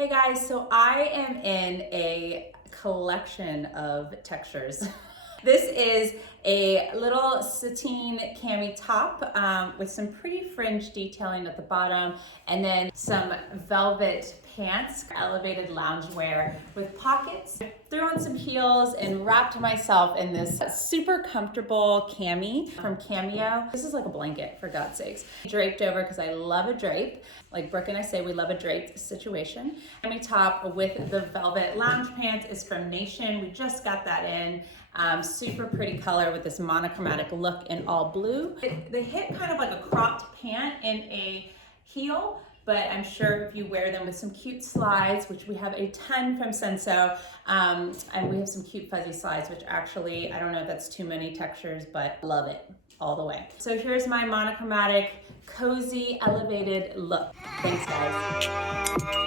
Hey guys, so I am in a collection of textures. This is a little sateen cami top with some pretty fringe detailing at the bottom, and then some velvet pants, elevated loungewear with pockets. I threw on some heels and wrapped myself in this super comfortable cami from Cameo. This is like a blanket, for God's sakes. Draped over because I love a drape. Like Brooke and I say, we love a draped situation. Cami top with the velvet lounge pants is from Nation. We just got that in. Super pretty color with this monochromatic look in all blue. They hit kind of like a cropped pant in a heel, but I'm sure if you wear them with some cute slides, which we have a ton from Senso, and we have some cute fuzzy slides, which actually, I don't know if that's too many textures, but love it all the way. So here's my monochromatic, cozy, elevated look. Thanks, guys.